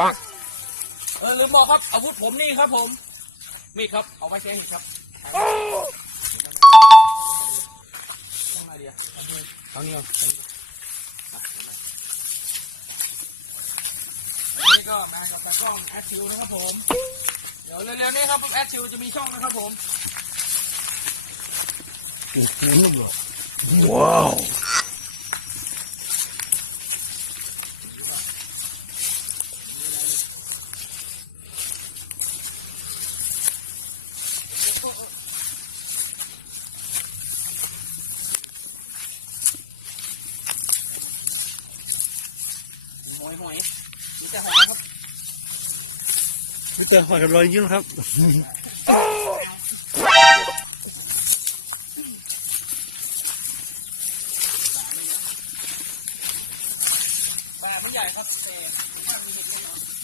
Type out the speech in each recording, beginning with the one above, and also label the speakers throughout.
Speaker 1: ปัง
Speaker 2: เออลืมบอกครับ อาวุธผมนี่ครับ ผม มีดครับ เอาไว้ใช้เห็ดครับทำไมดีอะเอานี่เอานี่ก็มากับตากล้องแอดชิวนะครับผม เดี๋ยวเร็วๆนี้ครับแอดชิวจะมีช่องนะครับผม
Speaker 1: ว้าว
Speaker 2: หอยหอยมีแต่หอยครับ
Speaker 1: พี่เจอหอยกับรอยยิ้มครับ
Speaker 2: แบบไม่ใหญ่ครับแต่ผมว่ามีเล็กน้อย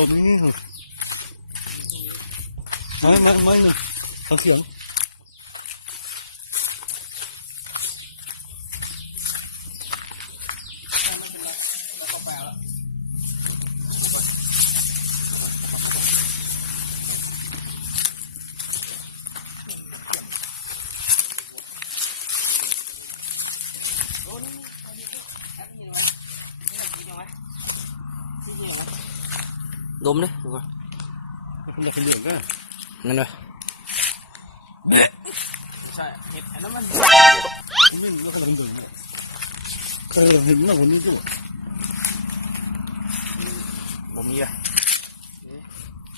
Speaker 1: บอกนี่เหรอไม่ไม่ไม่เลยเอาเสียง
Speaker 2: แล้วก็แปลแล้ว ดมเลยดูก่อน
Speaker 1: คุณอยากเป็นเหลืองก็
Speaker 2: นั่นเลยใช่เห็ดอันนั้นมัน
Speaker 1: นี่ก็ขนาดเหลืองเนี่ยเออเห็นหน้าคนนี้ก็
Speaker 2: ผมมีอะ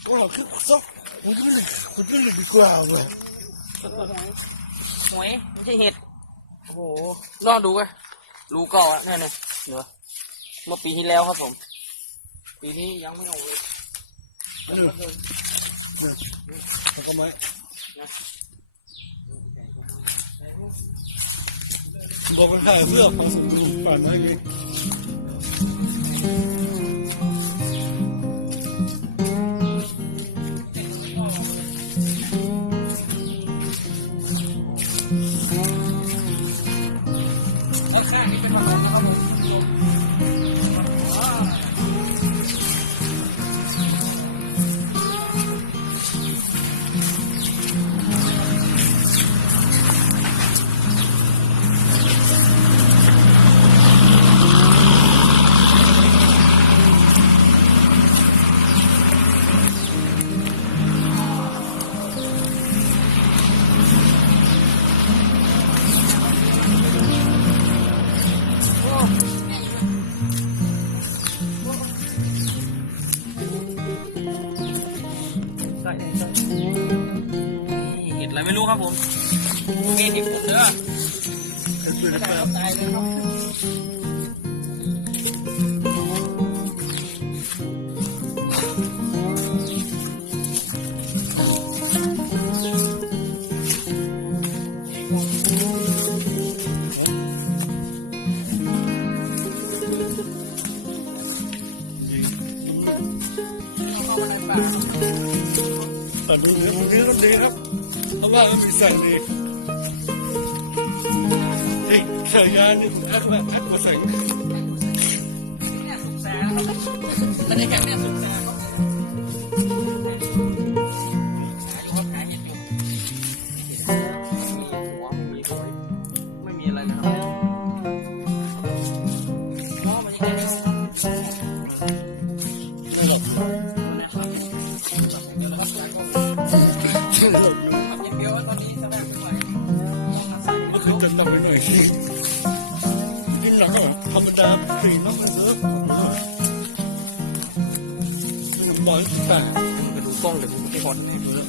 Speaker 1: ก็เราคือซอกคุณก็เลยคุณก็เลยดีกว่าเลย
Speaker 2: หวยไม่ใช่เห็ดโอ้โหลองดูกันรูเก่าอะแน่เลยเหลือเมื่อปีที่แล้วครับผม ปีนี้ยังไม่ออกเลย
Speaker 1: เนี่ยเขาก็ไม่บอกกันค่ะเพื่อความสมดุลป่านนั้
Speaker 2: ใส่ใส่เห็ดอะไรไม่รู้ครับผมมีดที่ผมเด้อ
Speaker 1: เป็นเป็น
Speaker 2: ไม่
Speaker 1: แบ
Speaker 2: ได้
Speaker 1: บ
Speaker 2: เอาตายเลยครับ
Speaker 1: แต่นนี้อมัดีครับเพราะว่ามันมีใส่ดีติส่ยานี่อักว่าอักว่าส่
Speaker 2: เนี่ยสุกแสบไม่ได้แข็งเนี่สุ
Speaker 1: กแสบ
Speaker 2: กดให้ดูแล้ว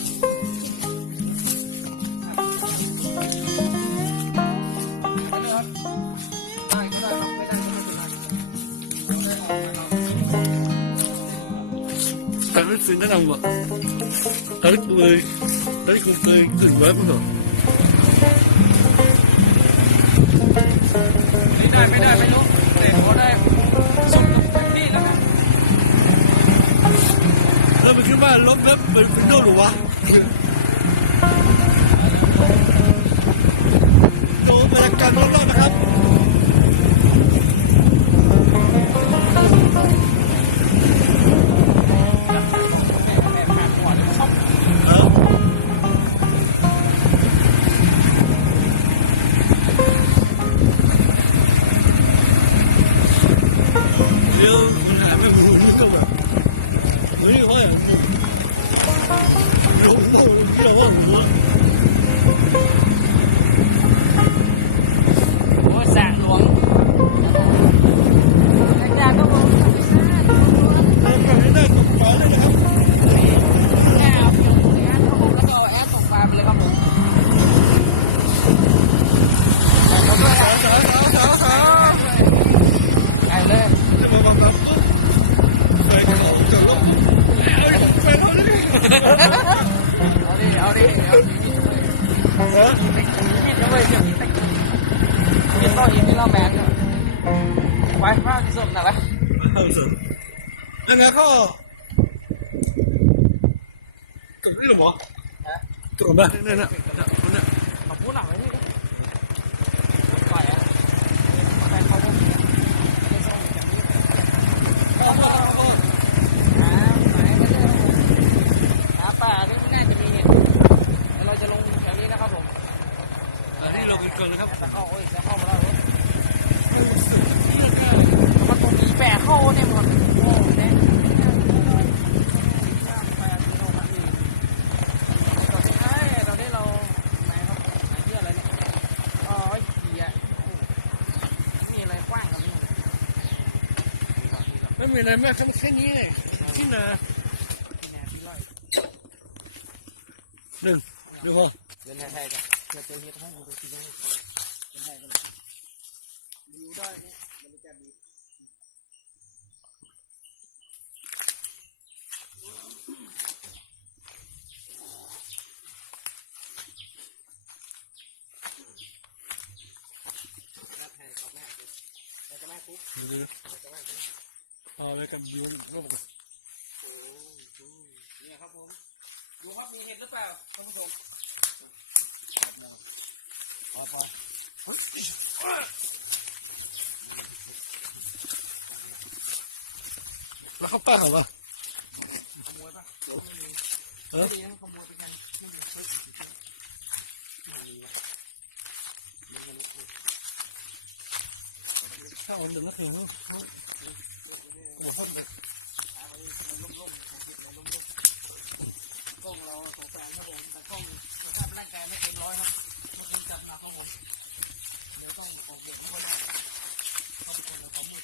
Speaker 2: 誰もついてないわ。誰これ、誰これ、ついてないわ。ไม่ได้
Speaker 1: ไม่ได้ ไม่รู้
Speaker 2: 快，龙奔奔奔斗路吧！Biết gì mới lo mẹ Quay phá cái rộng nào vậy? Không rộng Lần này có Cầm cái lồng hả? Cầm cái
Speaker 1: lồng hả? ไม่เป็นไรมากครับ
Speaker 2: แค่
Speaker 1: นี้เลยที่นาห
Speaker 2: นึ่งหนึ่งพอ
Speaker 1: เดิน
Speaker 2: ให้ๆกันเพื่อ
Speaker 1: จะเฮ็
Speaker 2: ดให้มันดูทีได้เดิน
Speaker 1: ให้กันดูได้เนี่ยมัน
Speaker 2: จะดีแรับแท
Speaker 1: นเขา
Speaker 2: แม่เลยเยาจะไม่ปุ๊บ
Speaker 1: พอไปกับยืนรูปกัน
Speaker 2: นี่ครับผมดูครับมีเห็ดหรือเปล่าท่านผู้ชมพอพอ
Speaker 1: แล้วเขาป้าเหรอ
Speaker 2: ขโมยป่ะเอ
Speaker 1: อ
Speaker 2: ขโมยไปกันขถ้าเอา
Speaker 1: หนึ่งก็ถึ ลมเลย
Speaker 2: กล้องเราสองแสนครับผมแต่กล้องสภาพร่างกายไม่เต็มร้อยครับมันเจับหนักครับผเดี๋ยวต้องออกเด็กไม่ได้เพราะเป็นคนเขามืด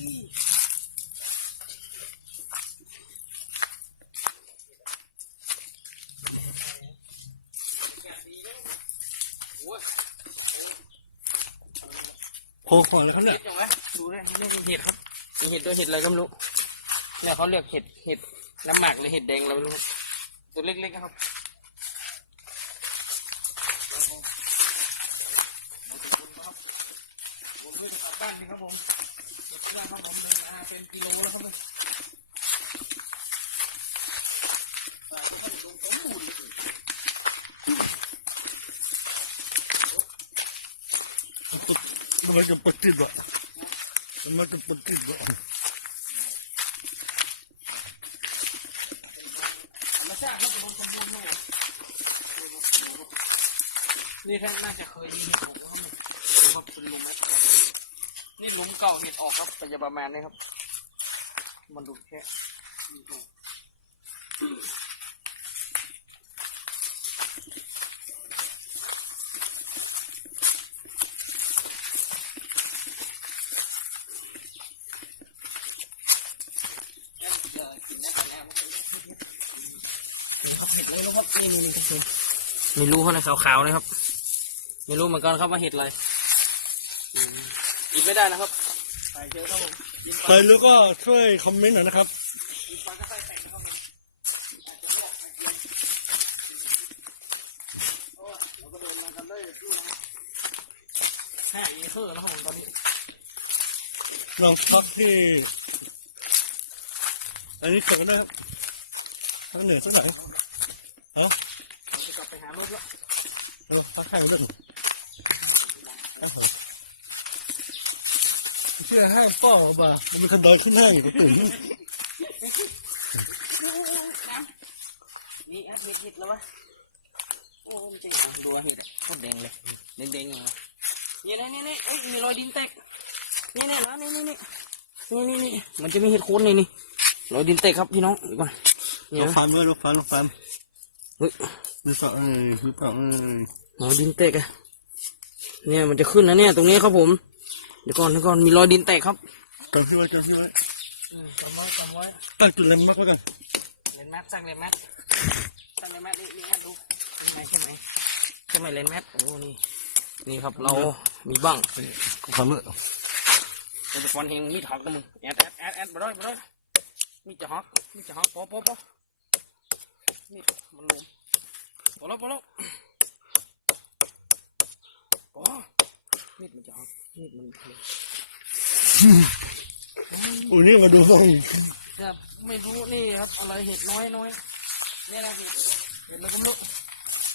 Speaker 2: โอ้
Speaker 1: โหอะไรครับเนี่ย
Speaker 2: เห็ดยังไงดูเลยนี่คือเห็ดครับมีเห็ดตัวเห็ดอะไรก็ไม่รู้เนี่ยเขาเรียกเห็ดเห็ดน้ำหมักหรือเห็ดแดงเราไม่รู้ตัวเล็กๆครับผมด้วยจากบ้านนี่ครับผม เห็ดที่บ้านครับผมนะฮะเป็นกิโลแล้วครับผม
Speaker 1: มันจะปฏิบัติมันจะปฏิบัติ
Speaker 2: ธรรมชาติครับผมสมบูรณ์ครับผมนี่ท่านน่าจะเคยมีผมครับผมครับเป็นหลุมนะ นี่หลุมเก่าเห็ดออกครับแต่จะประมาณนี้ครับ มันดูแค่นี่ดูครับเห็ดเลยนะครับนี่นี่นี่ครับผมไม่รู้เขาในขาวๆนะครับ ไม่รู้เหมือนกันครับว่าเห็ดอะไร กินไม่ได้นะครับใส่เจอครับผมกิน
Speaker 1: ใครรู้ก็ช่วยคอมเมนต์หน่อยนะครับ
Speaker 2: กินปลาก็ใส่แข็งนะครับผมเราก็เดินมากันได้ดูนะครับแค่ยีเซอร์นะครับผมตอนนี้
Speaker 1: ลองพักที่ อันนี้เกิดได้พักเหนือสักหน่อยเอา
Speaker 2: เราจะกลับไปหารถแล้ว
Speaker 1: เอาพักข้างเรื่องครับผม เชื่อห้างป้อบ่ามันเป็นคันดอยขึ้นห้างอยู่กับตุ่ม
Speaker 2: นี่อะเห็ดห็ดแล้ววะโอ้ไม่ใช่ดูว่าเห็ดอะโคตรแดงเลยแดงๆเลยนี่นี่นี่นี่เอ้ยมีรอยดินแตกนี่นี่นะนี่นี่นี่นี่นี่นี่มันจะมีเห็ดโคนนี่นี่รอยดินแตกครับพี่น้องเดี๋ยก่อนนี่
Speaker 1: ลูกฟันด้วยลูกฟันลูกฟัน
Speaker 2: เฮ้ย
Speaker 1: หรือเปล่าเอ้ยหรือเปล่าเอ้ย
Speaker 2: รอยดินแตกอะเนี่ยมันจะขึ้นนะเนี่ยตรงนี้ครับผม เดี๋ยวก่อนเดี๋ยวก่อนมีรอยดินแตกครับ
Speaker 1: จำพี่ไว้จำพี่ไว้
Speaker 2: จำไว้จำไว้
Speaker 1: ตั้งจุดเล็มมากแล้วกัน
Speaker 2: เลนแมทสร้างเลนแมทสร้างเลนแมทนี่นี่แมทดูใช่ไหมใช่ไหมใช่ไหมเลนแมทโอ้นี่นี่ครับเรามีบ้าง
Speaker 1: ความเมื่อ
Speaker 2: เราจะฟันเฮงมีดหักกับมึงแอดแอดแอดแอดมาด้วยมาด้วยมีดจะหักมีดจะหักปอปอปอมีดมันหลมปอแล้วปอแล้วปอมีดมันจะหัก มีดมันหลม
Speaker 1: อุ้ยนี่มาดูบ้าง
Speaker 2: จะไม่รู้นี่ครับอะไรเห็ดน้อยน้อยเนี่ยนะพี่เห็นแล้วก็ไม่รู้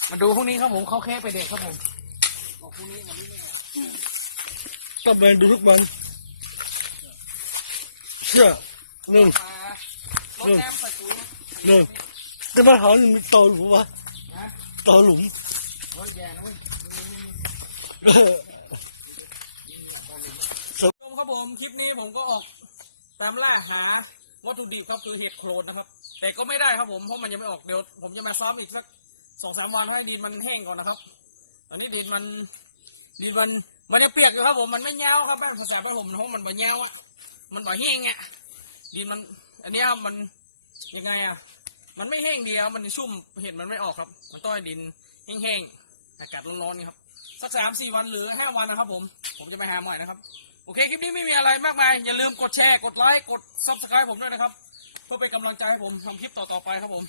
Speaker 2: มาดูพวกนี้ครับผมเขาแค่ไปเด็กครับผมบอกพวกนี้วันนี้เนี่ย
Speaker 1: ก็ไปดูทุกวันเชื่อหนึ่ง
Speaker 2: ปลาลดน้ำใส่ปุ๋ย
Speaker 1: หนึ่งแต่บ้านเขามีตอหลุมวะ
Speaker 2: นะ
Speaker 1: ตอหลุม
Speaker 2: รถแย่นะเว้ย
Speaker 1: เออ
Speaker 2: คลิปนี้ผมก็ออกตามล่าหาวัตถุดิบครับคือเห็ดโครนนะครับ แต่ก็ไม่ได้ครับผมเพราะมันยังไม่ออกเดี๋ยวผมจะมาซ้อมอีกสักสองสามวันให้ดินมันแห้งก่อนนะครับอันนี้ดินมันดินมันมันยังเปียกอยู่ครับผมมันไม่เงาครับบ้านภาษาบ้านผมเพราะมันบ่เงาอะมันบ่แห้งอะดินมัน อันนี้มันยังไงอะมันไม่แห้งเดียวมันชุ่มเห็ดมันไม่ออกครับ มันต้องดินแห้งๆอากาศร้อนๆนี่ครับสักสามสี่วันหรือห้าวันนะครับ ผม ผมจะไปหาใหม่นะครับ โอเค คลิปนี้ไม่มีอะไรมากมาย อย่าลืมกดแชร์ กดไลค์ กด subscribe ผมด้วยนะครับ เพื่อเป็นกำลังใจให้ผมทำคลิปต่อๆไปครับผม